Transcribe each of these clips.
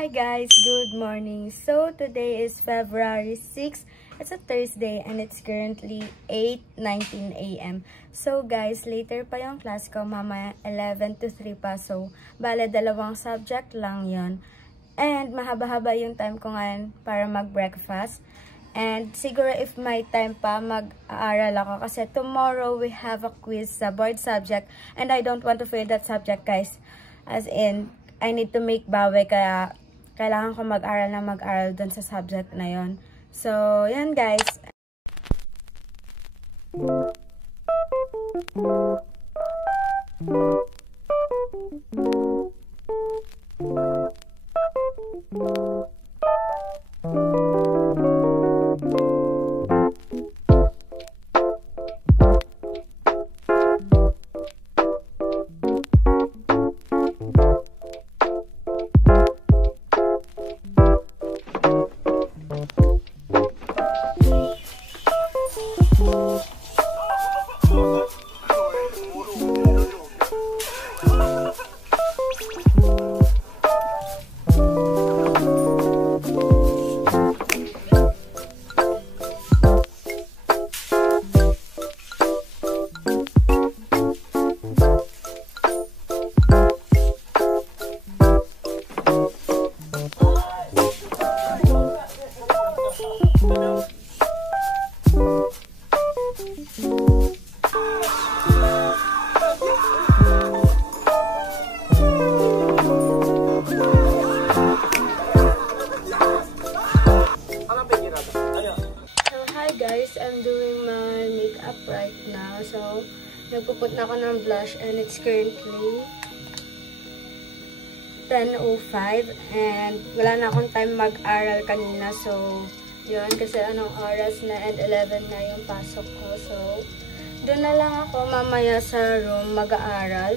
Hi guys, good morning. So today is February 6. It's a Thursday and it's currently 8:19 a.m. So guys, later pa yung class ko, mamaya 11 to 3 pa. So bale dalawang subject lang yon. And mahaba-haba yung time ko ngayon para mag-breakfast. And siguro if may time pa, mag-aaral ako. Kasi tomorrow we have a quiz sa board subject. And I don't want to fail that subject guys. As in, I need to make bawi kaya kailangan ko mag-aral dun sa subject na yon. So, yan guys. I'm doing my makeup right now. So, nagpuput na ako ng blush and it's currently 10:05 and wala na akong time mag-aral kanina. So, yun, kasi anong oras na and 11 na yung pasok ko. So, doon na lang ako mamaya sa room mag-aaral.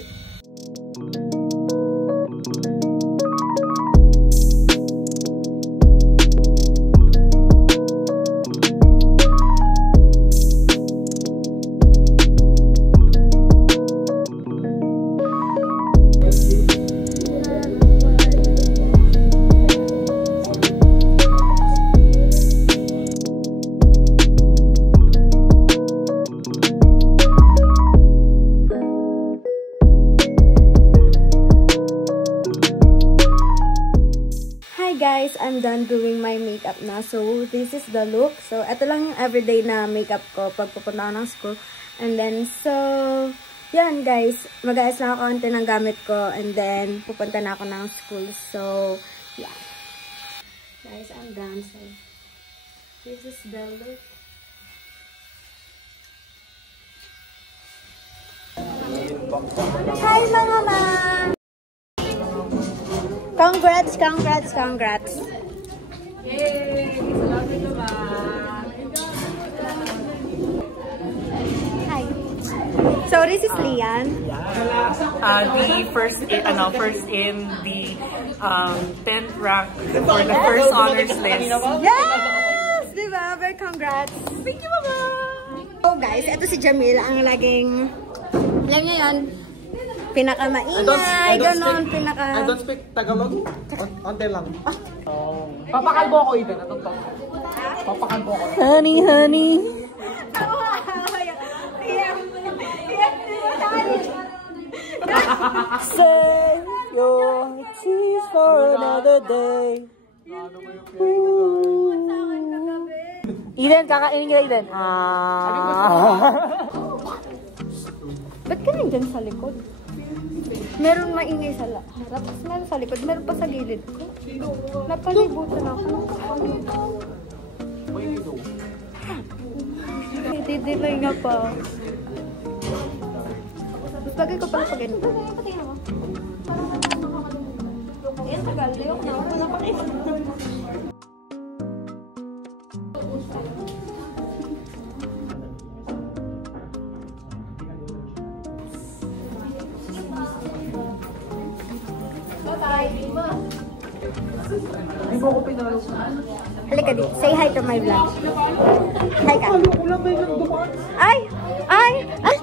Guys, I'm done doing my makeup na. So, this is the look. So, ito lang yung everyday na makeup ko pag pupunta ako ng school. And then, so, yan guys. Mag-ayos lang ako konti ng gamit ko. And then, pupunta na ako ng school. So, yeah. Guys, I'm done. So, this is the look. Hi, mga mama! Congrats, congrats, congrats. Yay! Salamat naman. Hi. So this is Lian. The first in the 10th rank for the first honors list. Yes! Diba? Very congrats. Thank you, mama. So guys, ito si Jamil, ang laging ngayon. Pinaka-maingay, ganon, I don't speak Tagalog. Onte lang. Papakalbo ako even. Papakalbo ako. Honey, honey. Save your tears for another day. Eden, kakainin ka Eden. Ba't ka nandyan sa likod? Meron maingay sa harap, tapos meron sa likod, meron pa sa gilid ko. Napalibutan ako. Didilay nga pa. Mas bagay ko pala pag ganito. Ayan, tagal. Ayoko na. Ako na pakita. Halika dito. Say hi to my vlog. Hi ka. Ay! Ay! Ay!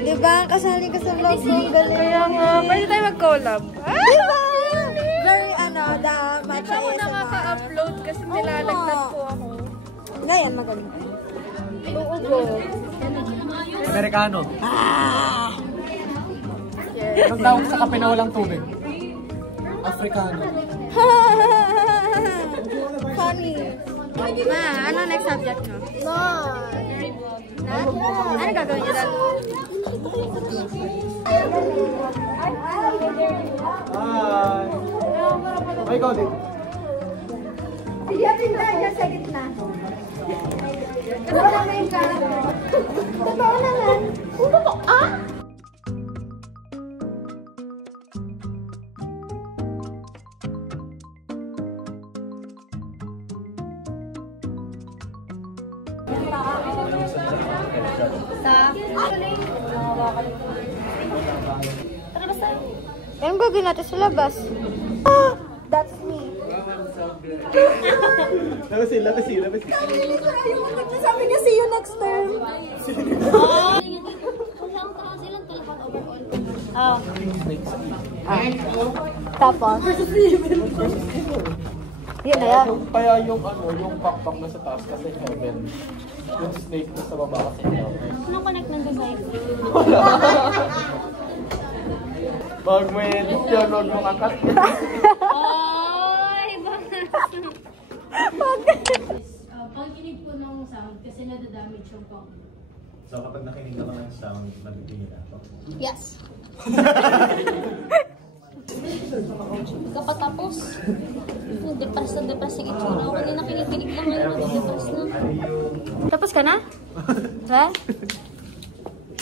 Diba? Kasali ka sa vlog ko. Galing. Kaya nga, pwede tayo mag-collab. Diba? Very the matcha Ako nakaka-upload kasi nilalagdag ko ako. Ngayon, magaling. Amerikano. Anong tawag sa kape na walang tubig? Africano. Funny. Ma, ano next subject mo? Ano gagawin niyo doon? Hi. Ay, ikaw din. Sige, pinta dyan sa gitna. Totoo naman. Anong gagawin natin sa labas? Ah! That's me. Labasi. Sabi niya, see you next term. Oh. Tapos? Yun na yan. Kaya yung pakpak na sa taas kasi heaven. Yung snake na sa baba kasi hell. Anong connect ng design? Pag may piano mo kakat. Ay, Pagkinig po ng sound kasi nadadamage yung pang. So kapag nakinig ako ng sound, magiging ako? Yes. Hindi ka pa tapos. Depress na depress yung itsura. Huwag na nakikinig lang ngayon. Depress na. Tapos ka na? Ha?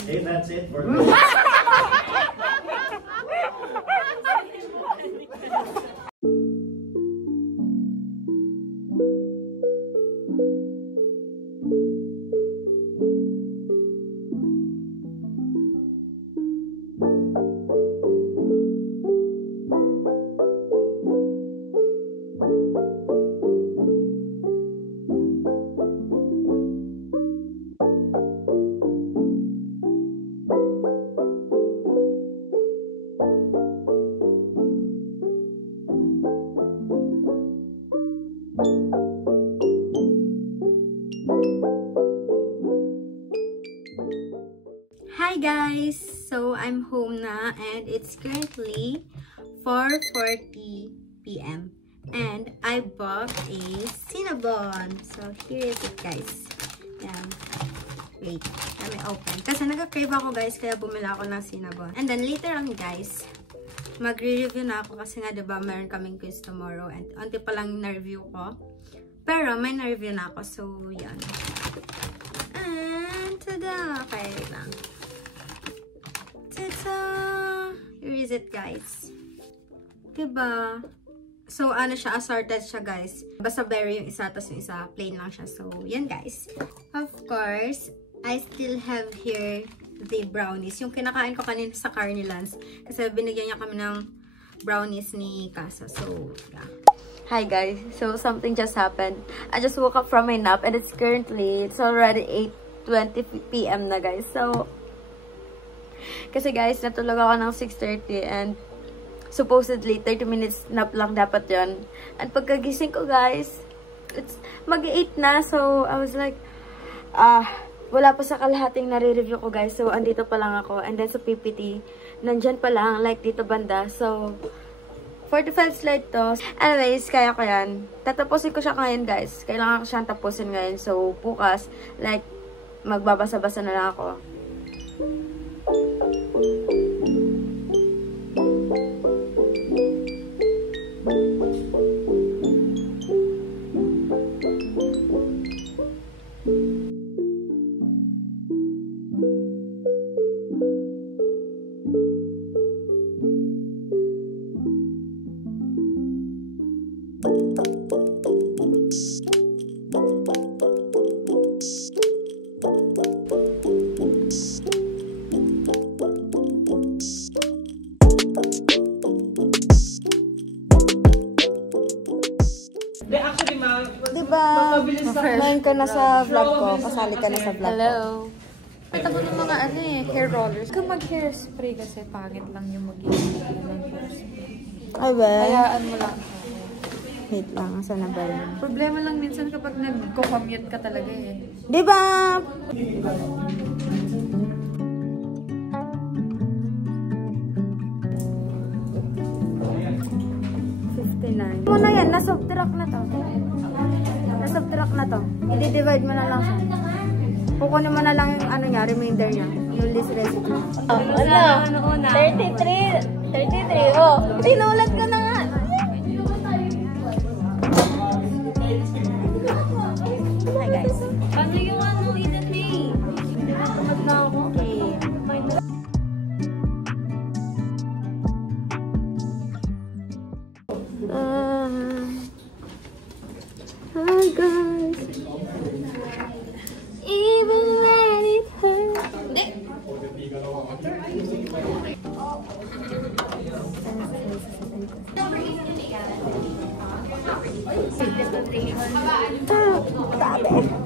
Hey, that's it for me. Hi guys! So, I'm home na and it's currently 4:40 p.m. and I bought a Cinnabon. So, here is it guys. Yan. Wait, let me open. Kasi nagka-crave ako guys, kaya bumila ako ng Cinnabon. And then later on guys, magre-review na ako kasi nga diba meron kaming quiz tomorrow and onti pa lang yung na-review ko. Pero may na-review na ako, so yan. And tada! Okay lang. Tada! Here is it guys. Diba? So ano siya, assorted siya guys. Basta berry yung isa, tapos yung isa plain lang siya. So yan guys. Of course, I still have here the brownies. Yung kinakain ko kanina sa Carnilans. Kasi binigyan niya kami ng brownies ni Casa. So, yeah. Hi guys. So, something just happened. I just woke up from my nap and it's already 8:20 p.m. na guys. So, kasi guys, natulog ako ng 6:30 and supposedly 30 minutes nap lang dapat yun. And pagkagising ko guys, it's mag-8 na. So, I was like, wala pa sa kalahating nare-review ko guys. So, andito pa lang ako. And then sa PPT, nandyan pa lang, like dito banda. So, 45 slide to. Anyways, kaya ko yan. Tatapusin ko siya ngayon guys. Kailangan ko siyang tapusin ngayon. So, bukas, like, magbabasa-basa na lang ako. Diba? Main ka na sa vlog ko. Kasali ka na sa vlog ko. Hello. Kita ko ng mga ano eh, hair rollers. Kung mag-hairspray kasi pangit lang yung mag-hairspray ng hairspray. Ay ba? Hayaan mo lang. Wait lang, saan na ba yun? Problema lang minsan kapag nag-commute ka talaga eh. Di ba? Muna yan, na-subtract na to. Na-subtract na to. I-divide mo na lang siya. Kukunin mo na lang yung ano niya, remainder niya. Yung list recipe. Ano? 33. 33, oh. Sinulat ko na nga. Hi guys. Paano yung ano, Eden May? Tumad na ako. Okay. Hi guys. Even when it hurts. Sabi.